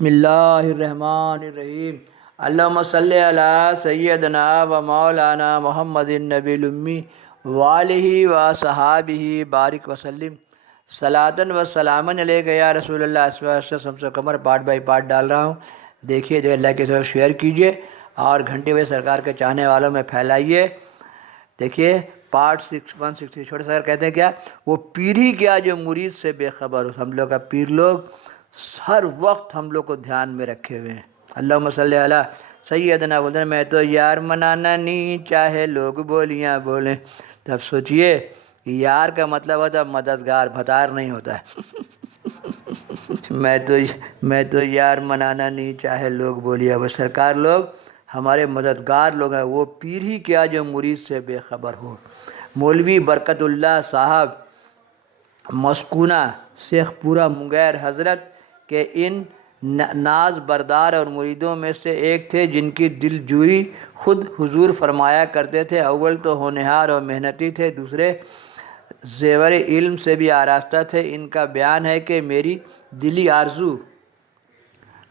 بسم اللہ الرحمن الرحیم۔ اللہم صلی علی سیدنا و مولانا محمد النبی الامی وآلہ و صحابہ بارک وسلم صلاۃً و سلامًا علیک یا رسول اللہ۔ اس وقت ہم سے کمر پارٹ بائی پارٹ ڈال رہا ہوں، دیکھیے جو اللہ کے ساتھ شیئر کیجئے اور گھنٹے بجے سرکار کے چاہنے والوں میں پھیلائیے۔ دیکھیے پارٹ 160 چھوٹے سر کہتے ہیں کیا، وہ پیر ہی کیا جو مرید سے بے خبر ہو۔ ہم لوگ کا پیر لوگ ہر وقت ہم لوگ کو دھیان میں رکھے ہوئے ہیں۔ اللہم صلی علی سیدنا بولتے ہیں میں تو یار منانا نہیں چاہے لوگ بولیاں بولیں۔ تب سوچئے یار کا مطلب ہوتا ہے مددگار، بھتار نہیں ہوتا ہے۔ میں تو یار منانا نہیں چاہے لوگ بولیاں بولیں۔ سرکار لوگ ہمارے مددگار لوگ ہیں، وہ پیر ہی کیا جو مرید سے بے خبر ہو۔ مولوی برکت اللہ صاحب مسکونہ شیخ پورہ منگیر حضرت کے ان ناز بردار اور مریدوں میں سے ایک تھے جن کی دل جوئی خود حضور فرمایا کرتے تھے۔ اول تو ہونہار اور محنتی تھے، دوسرے زیور علم سے بھی آراستہ تھے۔ ان کا بیان ہے کہ میری دلی آرزو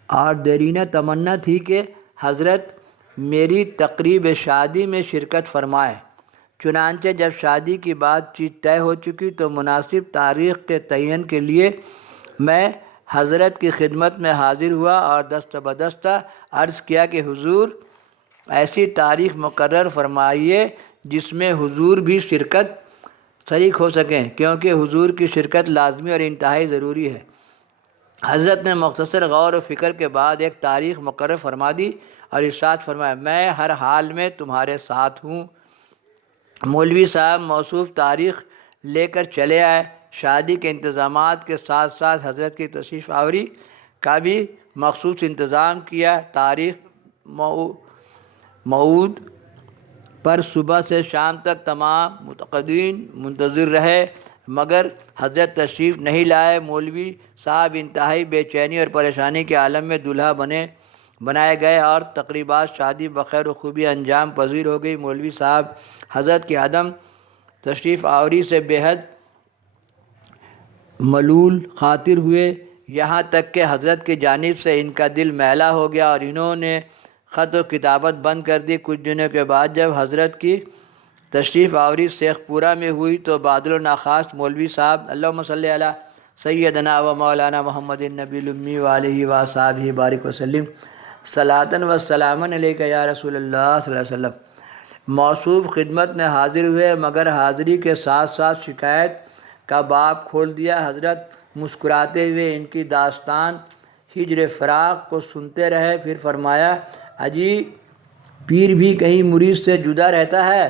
اور دیرینہ تمنا تھی کہ حضرت میری تقریب شادی میں شرکت فرمائے۔ چنانچہ جب شادی کی بات چیت طے ہو چکی تو مناسب تاریخ کے تعین کے لیے میں حضرت کی خدمت میں حاضر ہوا اور دست بدستہ عرض کیا کہ حضور ایسی تاریخ مقرر فرمائیے جس میں حضور بھی شریک ہو سکیں، کیونکہ حضور کی شرکت لازمی اور انتہائی ضروری ہے۔ حضرت نے مختصر غور و فکر کے بعد ایک تاریخ مقرر فرما دی اور ارشاد فرمایا میں ہر حال میں تمہارے ساتھ ہوں۔ مولوی صاحب موصوف تاریخ لے کر چلے آئے۔ شادی کے انتظامات کے ساتھ ساتھ حضرت کی تشریف آوری کا بھی مخصوص انتظام کیا۔ تاریخ موعود پر صبح سے شام تک تمام متعاقدین منتظر رہے، مگر حضرت تشریف نہیں لائے۔ مولوی صاحب انتہائی بے چینی اور پریشانی کے عالم میں دولہا بنائے گئے اور تقریبات شادی بخیر و خوبی انجام پذیر ہو گئی۔ مولوی صاحب حضرت کی عدم تشریف آوری سے بے حد ملول خاطر ہوئے، یہاں تک کہ حضرت کی جانب سے ان کا دل میلا ہو گیا اور انہوں نے خط و کتابت بند کر دی۔ کچھ دنوں کے بعد جب حضرت کی تشریف آوری شیخ پورہ میں ہوئی تو بادل و ناخواست مولوی صاحب اللہم صلی علی سیدنا و مولانا محمد النبی الامی وآلہ و صحابہ بارک وسلم صلاۃً و سلامًا علیک یا رسول اللہ صلی اللہ علیہ وسلم موصوف خدمت میں حاضر ہوئے، مگر حاضری کے ساتھ ساتھ شکایت کا باب کھول دیا۔ حضرت مسکراتے ہوئے ان کی داستان ہجر فراق کو سنتے رہے، پھر فرمایا اجی پیر بھی کہیں مرید سے جدا رہتا ہے؟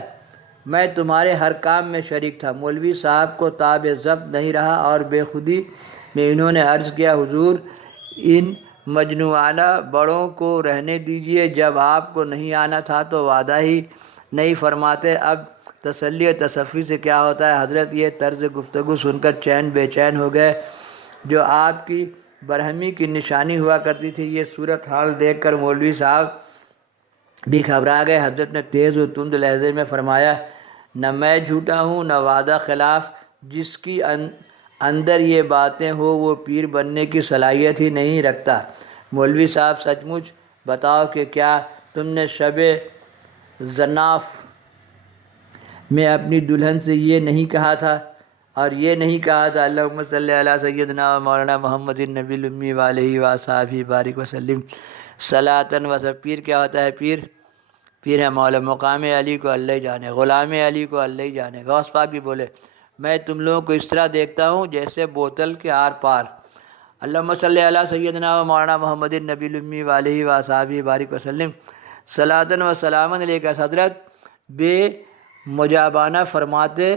میں تمہارے ہر کام میں شریک تھا۔ مولوی صاحب کو تاب ضبط نہیں رہا اور بے خودی میں انہوں نے عرض کیا حضور ان مجنونہ بڑوں کو رہنے دیجئے، جب آپ کو نہیں آنا تھا تو وعدہ ہی نہیں فرماتے، اب تسلی و تصفی سے کیا ہوتا ہے؟ حضرت یہ طرز گفتگو سن کر بے چین ہو گئے جو آپ کی برہمی کی نشانی ہوا کرتی تھی۔ یہ صورتحال دیکھ کر مولوی صاحب بھی گھبرا گئے۔ حضرت نے تیز و تند لہجے میں فرمایا نہ میں جھوٹا ہوں نہ وعدہ خلاف، جس کی اندر یہ باتیں ہو وہ پیر بننے کی صلاحیت ہی نہیں رکھتا۔ مولوی صاحب سچ مچ بتاؤ کہ کیا تم نے شب زناف میں اپنی دلہن سے یہ نہیں کہا تھا اور یہ نہیں کہا تھا اللہم صلی علی سیدنا و مولانا محمد النبی الامی وآلہ و صحابہ بارک وسلم صلاۃً و سلام۔ پیر کیا ہوتا ہے؟ پیر ہے مولا مقام علی کو اللہ ہی جانے، غلام علی کو اللہ ہی جانے۔ غوث پاک بھی بولے میں تم لوگوں کو اس طرح دیکھتا ہوں جیسے بوتل کے آر پار۔ اللہم صلی علی سیدنا و مولانا محمد النبی الامی وآلہ و صحابہ بارک وسلم صلاۃً و سلامًا علیک۔ حضرت بے مجابانہ فرماتے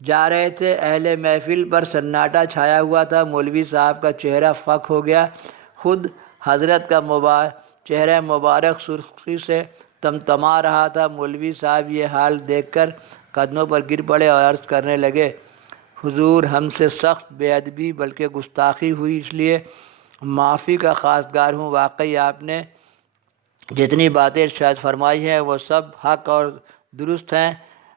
جا رہے تھے، اہل محفل پر سناٹا چھایا ہوا تھا۔ مولوی صاحب کا چہرہ فک ہو گیا، خود حضرت کا چہرہ مبارک سرخی سے تمتما رہا تھا۔ مولوی صاحب یہ حال دیکھ کر قدموں پر گر پڑے اور عرض کرنے لگے حضور ہم سے سخت بے ادبی بلکہ گستاخی ہوئی، اس لیے معافی کا خواستگار ہوں۔ واقعی آپ نے جتنی باتیں ارشاد فرمائی ہیں وہ سب حق اور درست ہیں۔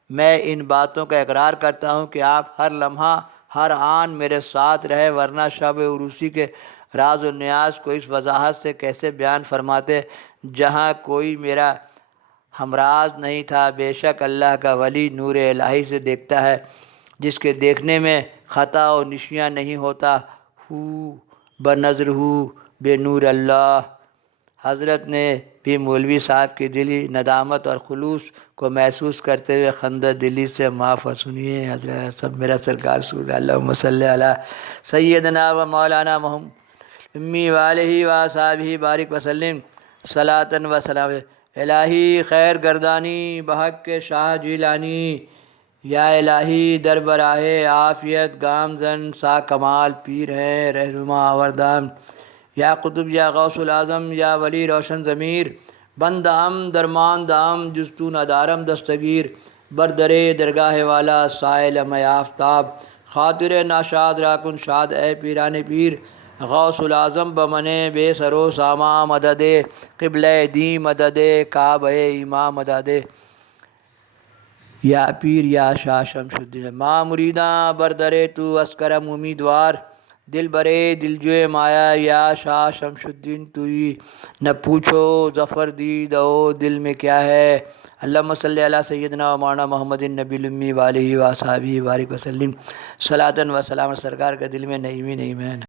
میں ان باتوں کا اقرار کرتا ہوں کہ آپ ہر لمحہ ہر آن میرے ساتھ رہے، ورنہ شب عروسی کے راز و نیاز کو اس وضاحت سے کیسے بیان فرماتے جہاں کوئی میرا ہمراز نہیں تھا۔ بے شک اللہ کا ولی نور الہی سے دیکھتا ہے، جس کے دیکھنے میں خطا و نشیاں نہیں ہوتا۔ ہو بنظر ہو بے نور اللہ۔ حضرت نے بھی مولوی صاحب کی دلی ندامت اور خلوص کو محسوس کرتے ہوئے خندہ دلی سے معاف اور سنیے حضرت سب میرا سرکار صلی اللہ صلی علی سیدنا و مولانا محمد امی والہ و صحابہ بارک وسلم صلاۃ و سلام۔ الہی خیر گردانی بحق کے شاہ جیلانی، یا الہی دربراہ عافیت گامزن سا کمال پیر ہے رہنما آوردان، یا قطب یا غوث العظم یا ولی روشن ضمیر، بند ہم درماند ہم جستو ندارم دستگیر، بردرے درگاہ والا سائل میں آفتاب، خاطر ناشاد راکن شاد اے پیران پیر، غوث العظم بمنے بے سرو ساما مدد، قبلہ دی مدد کعبہ امام مدد، یا پیر یا شاہ شمس الدین ماں مریداں بردرے تو اسکرم امیدوار، دل برے دل جوئے مایا یا شاہ شمس الدین توئی، نہ پوچھو ظفر دی دو دل میں کیا ہے۔ اللہم صلی علی سیدنا و مولانا محمد النبی الامی والہ و صحابہ بارک وسلم صلاۃ و سلام۔ سرکار کا دل میں نعیمی نعیم ہے۔